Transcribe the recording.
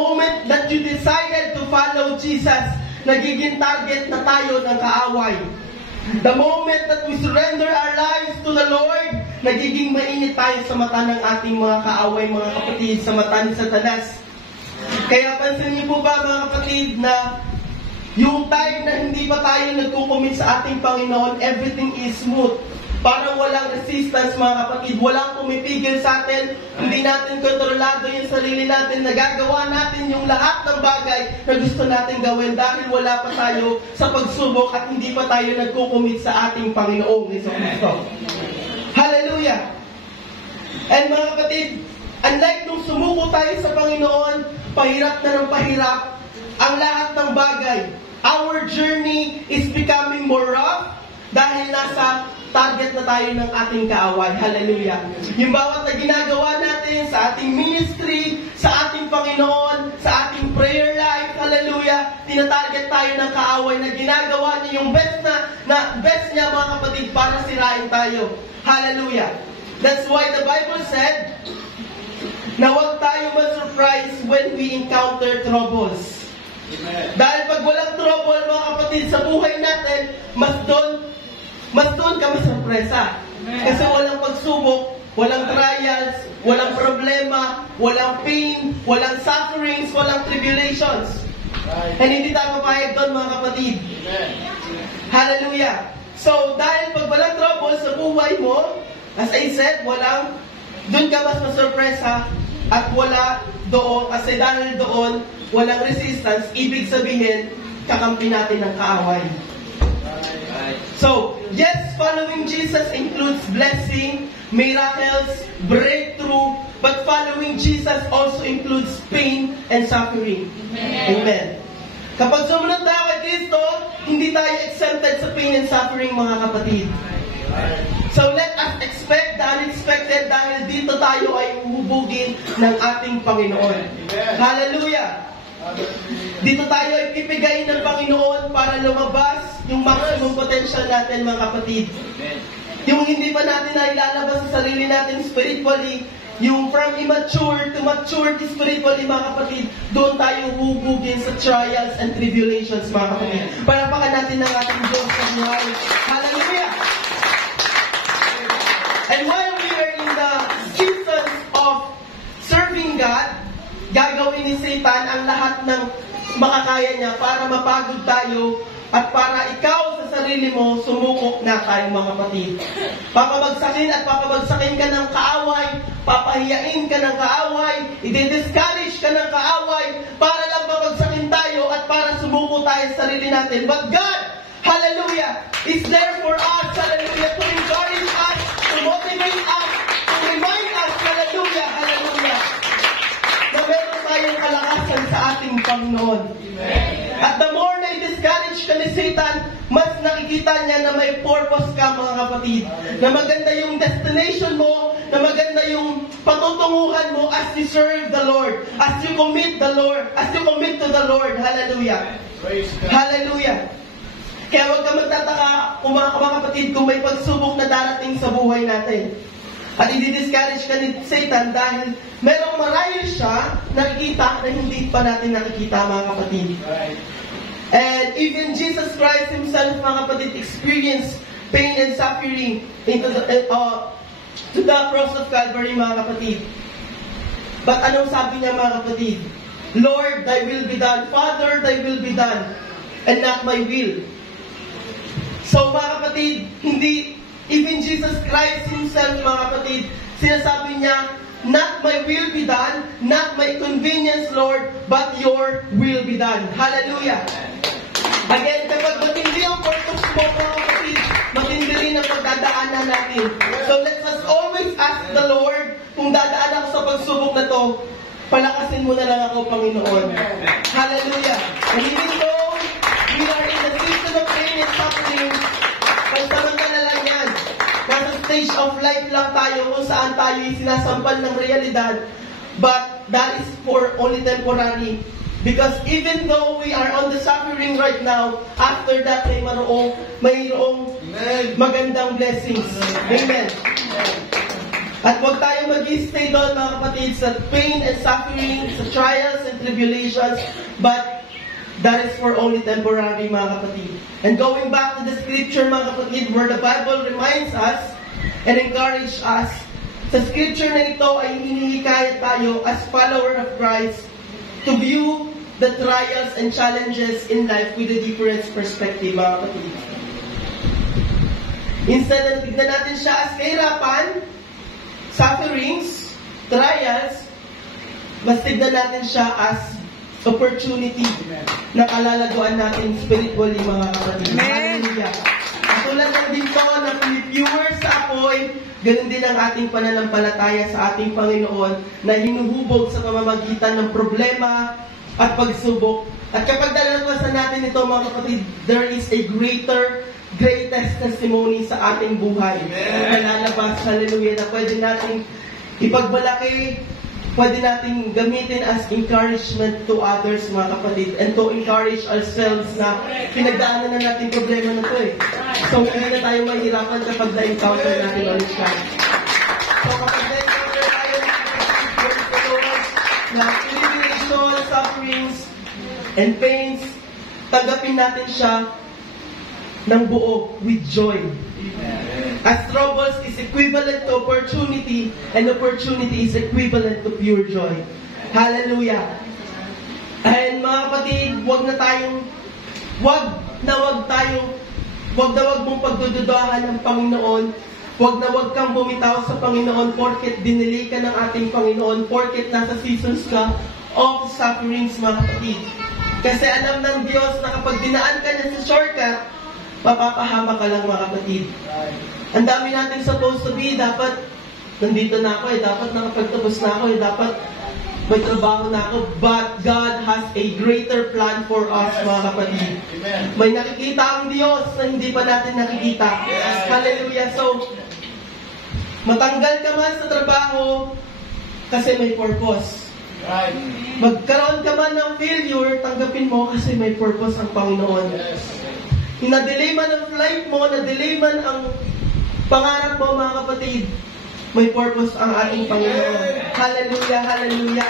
moment that you decided to follow Jesus, nagiging target na tayo ng kaaway. The moment that we surrender our lives to the Lord, nagiging mainit tayo sa mata ng ating mga kaaway, mga kapatid, sa mata ni Satanas. Kaya pansin niyo po ba, mga kapatid, na yung time na hindi pa tayo nagkukumit sa ating Panginoon, everything is smooth. Parang walang resistance, mga kapatid. Walang pumipigil sa atin. Hindi natin kontrolado yung sarili natin. Nagagawa natin yung lahat ng bagay na gusto natin gawin dahil wala pa tayo sa pagsubok at hindi pa tayo nagkukumit sa ating Panginoong Jesucristo. Hallelujah! And mga kapatid, unlike nung sumuko tayo sa Panginoon, pahirap na ng pahirap ang lahat ng bagay. Our journey is becoming more rough dahil nasa target na tayo ng ating kaaway. Hallelujah. Yung bawat na ginagawa natin sa ating ministry, sa ating Panginoon, sa ating prayer life, hallelujah, tinatarget tayo ng kaaway na ginagawa niya yung best niya, mga kapatid, para sirain tayo. Hallelujah. That's why the Bible said na huwag tayo ma-surprise when we encounter troubles. Amen. Dahil pag walang trouble, mga kapatid, sa buhay natin, mas doon ka masurpresa. Kasi walang pagsubok, walang trials, walang problema, walang pain, walang sufferings, walang tribulations. And hindi tayo papayag doon, mga kapatid. Hallelujah. So, dahil pag walang trouble sa buhay mo, as I said, doon ka mas masurpresa at wala doon, kasi dahil doon, walang resistance, ibig sabihin, kakampi natin ng kaaway. So, yes, following Jesus includes blessing, miracles, breakthrough, but following Jesus also includes pain and suffering. Amen. Kapag sumunod tayo kay Kristo, hindi tayo exempted sa pain and suffering, mga kapatid. So, let us expect the unexpected dahil dito tayo ay uhubugin ng ating Panginoon. Hallelujah! Dito tayo ay pipigayin ng Panginoon para lumabas yung maximum potential natin, mga kapatid. Yung hindi pa natin na ilalabas sa sarili natin spiritually, yung from immature to maturity spiritually, mga kapatid, doon tayo hubugin sa trials and tribulations, mga kapatid. Palapakan natin ang ating Diyos sa buhay. Hallelujah! And while we are in the season of serving God, gagawin ni Satan ang lahat ng makakaya niya para mapagod tayo at para ikaw sa sarili mo sumuko na tayo, mga kapatid. Papabagsakin at papabagsakin ka ng kaaway, papahiyain ka ng kaaway, i-discourage ka ng kaaway para lang papagsakin tayo at para sumuko tayo sa sarili natin. But God, hallelujah, is there for us, hallelujah, to encourage us, to motivate us, to remind us, hallelujah, hallelujah, na meron tayong kalakasan sa ating Panginoon. Amen. At the more na i-discourage ka ni Satan, mas nakikita niya na may purpose ka, mga kapatid. Na maganda yung destination mo, na maganda yung patutunguhan mo as you serve the Lord, as you commit to the Lord. Hallelujah. Hallelujah. Kaya huwag ka magtataka, mga kapatid, kung may pagsubok na darating sa buhay natin. At i-discourage ka ni Satan dahil merong marahil siya nakikita na hindi pa natin nakikita, mga kapatid. And even Jesus Christ Himself, mga kapatid, experienced pain and suffering to the cross of Calvary, mga kapatid. But anong sabi niya, mga kapatid? Lord, Thy will be done. Father, Thy will be done. And not my will. So, mga kapatid, even Jesus Christ Himself, mga kapatid, sinasabi niya, not my will be done, not my convenience, Lord, but your will be done. Hallelujah. Again, kapag matindi ang purpose mo, mga kapatid, matindi rin ang pagdadaanan natin. So let us always ask the Lord, kung dadaan ako sa pagsubok na to, palakasin mo na lang ako, Panginoon. Hallelujah. And even though we are in the season of pain and suffering, pansamantala lang yan. Nasa stage of life lang tayo kung saan tayo sinasampal ng realidad. But that is for only temporary. Because even though we are on the suffering right now, after that mayroong magandang blessings. Amen. At huwag tayong mag-stay doon, mga kapatid, sa pain and suffering, sa trials and tribulations, but that is for only temporary, mga kapatid. And going back to the scripture, mga kapatid, where the Bible reminds us and encourage us, sa scripture na ito ay hinihikayat tayo as follower of Christ to view the trials and challenges in life with a different perspective, mga kapatid. Instead na tignan natin siya as kahirapan, sufferings, trials, mas tignan natin siya as opportunity na kalalaguan natin spiritually, mga kapatid. Hallelujah. Tulad ng dito na viewers sa apoy, ganun din ang ating pananampalataya sa ating Panginoon na hinuhubog sa pamamagitan ng problema at pagsubok. At kapag dalawasan natin ito, mga kapatid, there is a greatest testimony sa ating buhay. Na lalabas, hallelujah, na pwede nating ipagmalaki, pwede nating gamitin as encouragement to others, mga kapatid, and to encourage ourselves na pinagdaanan na natin problema na ito eh. So, hindi na tayo mahirapan kapag na-encounter natin ulit siya. So, kapag na-encounter tayo na tribulation, sufferings, and pains, tanggapin natin siya ng buo with joy. As troubles is equivalent to opportunity, and opportunity is equivalent to pure joy. Hallelujah. And mga kapatid, wag mong pagdududahan ng Panginoon. Wag kang bumitaw sa Panginoon porket dinili ka ng ating Panginoon, porket nasa seasons ka of sufferings, mga kapatid. Kasi alam ng Diyos na kapag dinaan ka niya sa shortcut, mapapahama ka lang, mga kapatid. Ang dami natin supposed to be, dapat nandito na ako dapat nakapagtapos na ako dapat may trabaho na ako, but God has a greater plan for us, mga kapatid. May nakikita ang Diyos na hindi pa natin nakikita. Hallelujah. So, matanggal ka man sa trabaho kasi may purpose. Magkaroon ka man ng failure, tanggapin mo kasi may purpose ang Panginoon. Na-delay man ang flight mo, na-delay man ang pangarap mo, mga kapatid, may purpose ang ating Panginoon. Hallelujah, hallelujah.